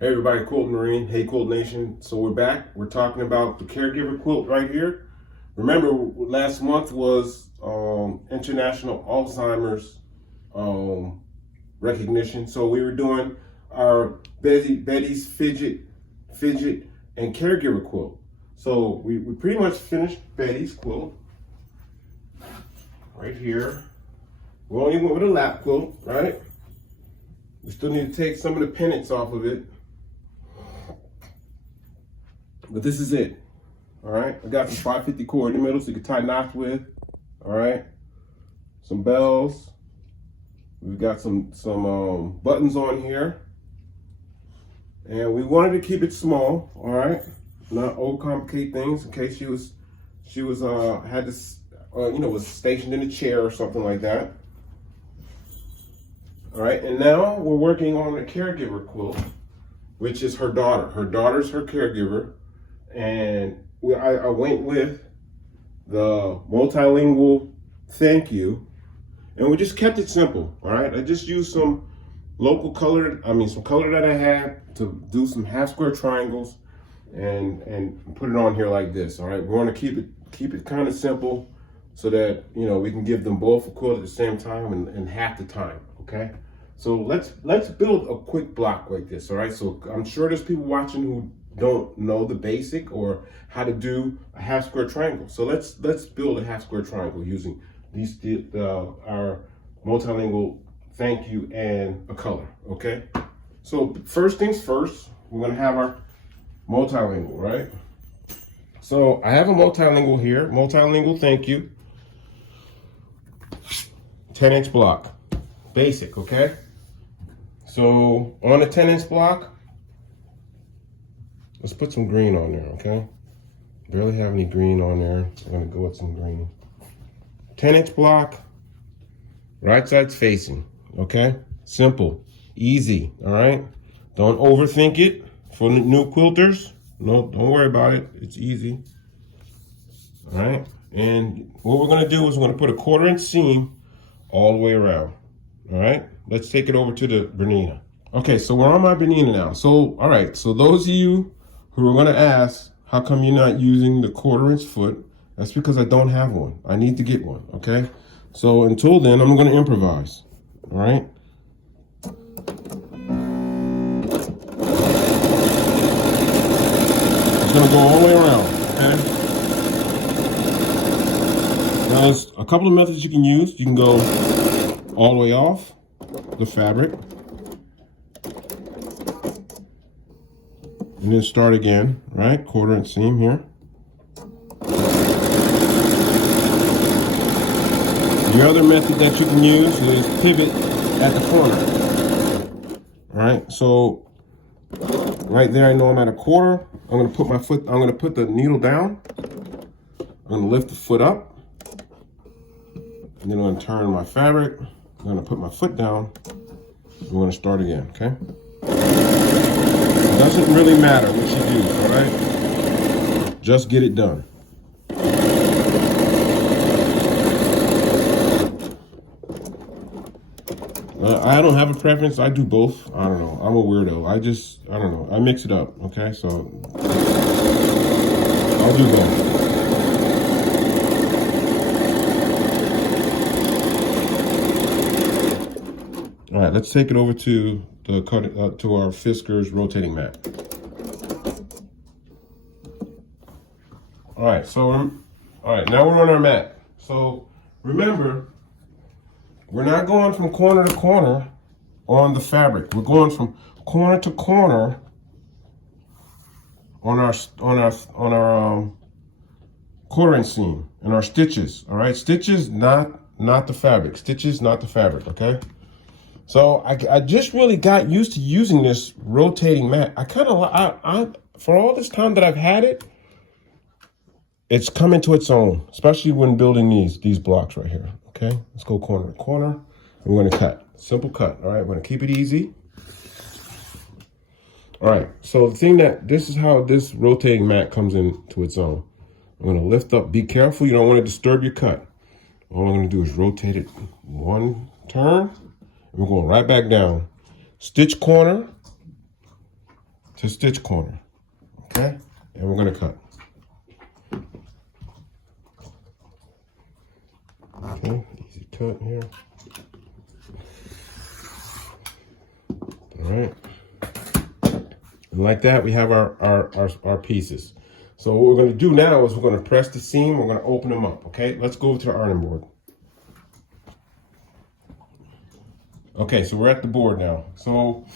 Hey everybody, Quilt Marine. Hey Quilt Nation. So we're back. We're talking about the Caregiver Quilt right here. Remember, last month was International Alzheimer's recognition. So we were doing our Betty's Fidget and Caregiver Quilt. So we pretty much finished Betty's quilt right here. We only went with a lap quilt, right? We still need to take some of the pennants off of it. But this is it, all right? I got some 550 cord in the middle so you can tie knots with, all right? Some bells. We've got some buttons on here. And we wanted to keep it small, all right? Not overcomplicate things in case she was stationed in a chair or something like that. All right, and now we're working on the Caregiver Quilt, which is her daughter. Her daughter's her caregiver. And I went with the multilingual thank you, and we just kept it simple, all right? I just used some local color, some color that I had to do some half square triangles and put it on here like this, all right? We want to keep it kind of simple so that, we can give them both a quilt at the same time and half the time, okay? So let's build a quick block like this, all right? So I'm sure there's people watching who don't know the basic or how to do a half square triangle. So let's build a half square triangle using our multilingual thank you and a color, okay? So first things first, we're gonna have our multilingual, right? So I have a multilingual here, multilingual thank you, 10-inch block, basic, okay? So on a 10-inch block, let's put some green on there, okay? Barely have any green on there. I'm gonna go with some green. 10-inch block, right side's facing, okay? Simple, easy, all right? Don't overthink it. For new quilters, no, don't worry about it. It's easy, all right? And what we're gonna do is we're gonna put a 1/4-inch seam all the way around, all right? Let's take it over to the Bernina. Okay, so we're on my Bernina now. So, all right, so those of you who are gonna ask, how come you're not using the 1/4-inch foot? That's because I don't have one. I need to get one, okay? So until then, I'm gonna improvise, all right? It's gonna go all the way around, okay? Now there's a couple of methods you can use. You can go all the way off the fabric, and then start again, right? 1/4-inch seam here. The other method that you can use is pivot at the corner. All right, so right there I know I'm at a 1/4. I'm gonna put the needle down. I'm gonna lift the foot up. And then I'm gonna turn my fabric. I'm gonna put my foot down. We're gonna start again, okay? It doesn't really matter what you do, all right? Just get it done. I don't have a preference. I do both. I don't know. I'm a weirdo. I don't know. I mix it up, okay? So I'll do both. All right, let's take it over to to our Fiskars rotating mat. All right, now we're on our mat. So remember, we're not going from corner to corner on the fabric. We're going from corner to corner on our 1/4-inch seam and our stitches. All right, stitches, not the fabric. Stitches, not the fabric. Okay. So I just really got used to using this rotating mat. For all this time that I've had it, it's come into its own, especially when building these blocks right here. Okay, let's go corner to corner. And we're gonna cut, simple cut. All right, we're gonna keep it easy. All right, so this is how this rotating mat comes into its own. I'm gonna lift up, be careful, you don't wanna disturb your cut. All I'm gonna do is rotate it one turn, and we're going right back down. Stitch corner, to stitch corner, okay? And we're gonna cut. Okay, easy cut here. All right. And like that, we have our pieces. So what we're gonna do now is we're gonna press the seam, we're gonna open them up, okay? Let's go over to the ironing board. Okay, so we're at the board now. So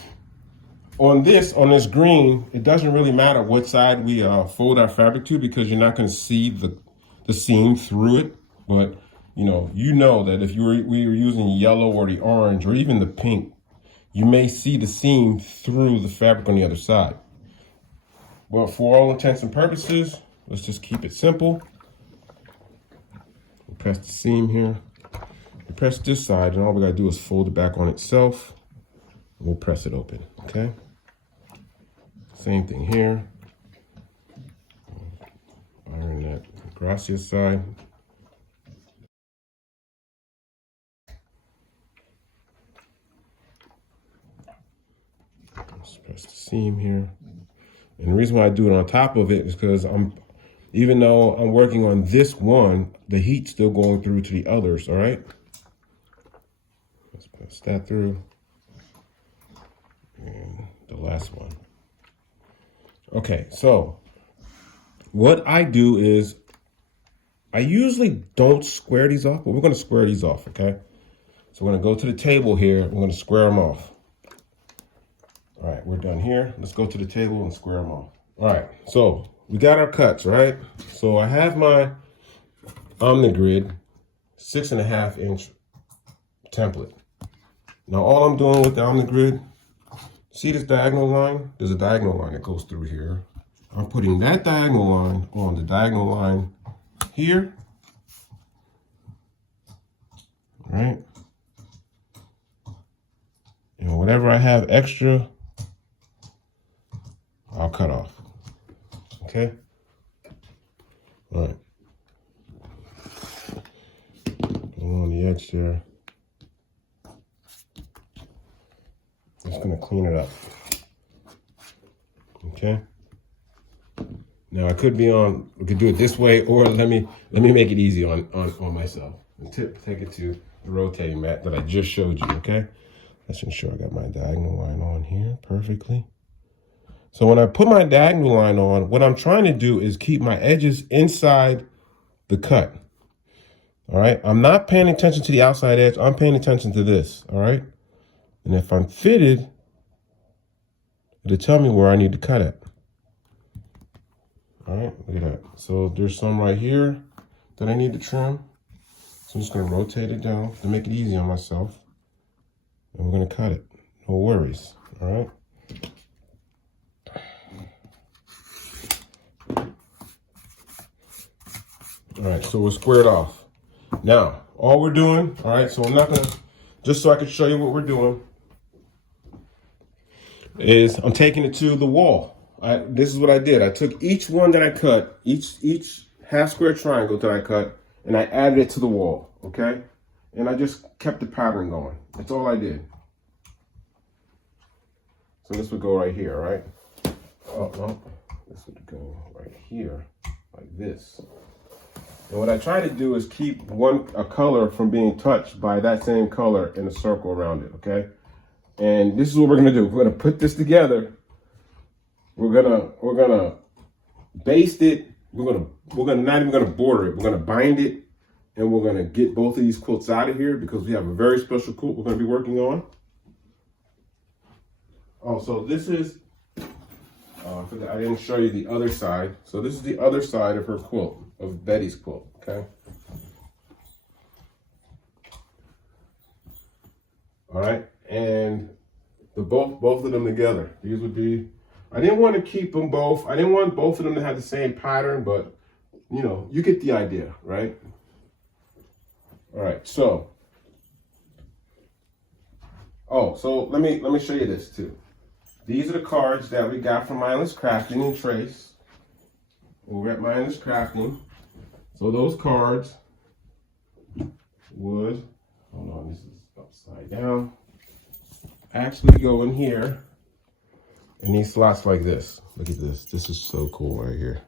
on this green, it doesn't really matter what side we fold our fabric to, because you're not gonna see the seam through it. But you know that if we were using yellow or the orange or even the pink, you may see the seam through the fabric on the other side. But for all intents and purposes, let's just keep it simple. We'll press the seam here. We press this side, and all we gotta do is fold it back on itself. And we'll press it open, okay? Same thing here. Iron that gracia side. Let's press the seam here. And the reason why I do it on top of it is because even though I'm working on this one, the heat's still going through to the others, all right? Let's press that through. And the last one. Okay, so what I do is I usually don't square these off, but we're gonna square these off, okay? So we're gonna go to the table here, we're gonna square them off. All right, we're done here. Let's go to the table and square them off. All right, so we got our cuts, right? So I have my OmniGrid 6.5 inch template. Now all I'm doing with the OmniGrid, see this diagonal line? There's a diagonal line that goes through here. I'm putting that diagonal line on the diagonal line here, all right? And whatever I have extra, I'll cut off, okay? All right. Go on the edge there. Just gonna clean it up, okay? Now we could do it this way, or let me make it easy on myself. And take it to the rotating mat that I just showed you, okay? Let's ensure I got my diagonal line on here perfectly. So when I put my diagonal line on, what I'm trying to do is keep my edges inside the cut. All right, I'm not paying attention to the outside edge, I'm paying attention to this, all right? And if I'm fitted, it'll tell me where I need to cut at. All right, look at that. So there's some right here that I need to trim. So I'm just gonna rotate it down to make it easy on myself. And we're gonna cut it, no worries, all right? All right, so we're squared off. Now, all we're doing, all right, so I'm not gonna, just so I can show you what we're doing, is I'm taking it to the wall. This is what I did. I took each one that I cut, each half square triangle that I cut, and I added it to the wall, okay? And I just kept the pattern going. That's all I did. So this would go right here, right? Oh, no, this would go right here, like this. And what I try to do is keep a color from being touched by that same color in a circle around it, okay? And this is what we're gonna do. We're gonna put this together. We're gonna baste it. We're gonna not even gonna border it. We're gonna bind it, and we're gonna get both of these quilts out of here because we have a very special quilt we're gonna be working on. Oh, so this is, I didn't show you the other side. So this is the other side of her quilt, of Betty's quilt, okay? All right, and both of them together. These would be, I didn't want to keep them both. I didn't want both of them to have the same pattern, but you get the idea, right? All right, so, so let me show you this too. These are the cards that we got from Mindless Crafting and Trace. We're at Mindless Crafting. So those cards would, hold on, this is upside down, actually go in here. And these slots like this. Look at this. This is so cool right here.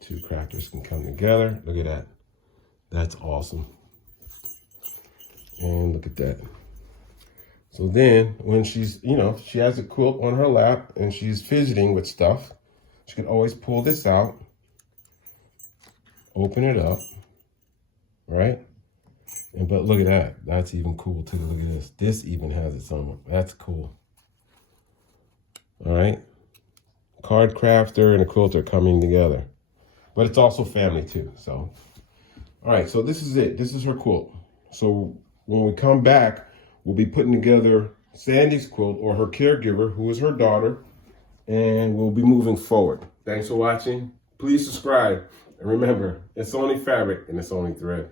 Two crackers can come together. Look at that. That's awesome. And look at that. So then when she's, you know, she has a quilt on her lap and she's fidgeting with stuff, she can always pull this out, open it up, right? And but look at that. That's even cool too. Look at this. This even has its own. That's cool. All right. Card crafter and a quilter coming together. But it's also family too. So, all right. So this is it. This is her quilt. So when we come back, we'll be putting together Sandy's quilt, or her caregiver, who is her daughter, and we'll be moving forward. Thanks for watching. Please subscribe. And remember, it's only fabric and it's only thread.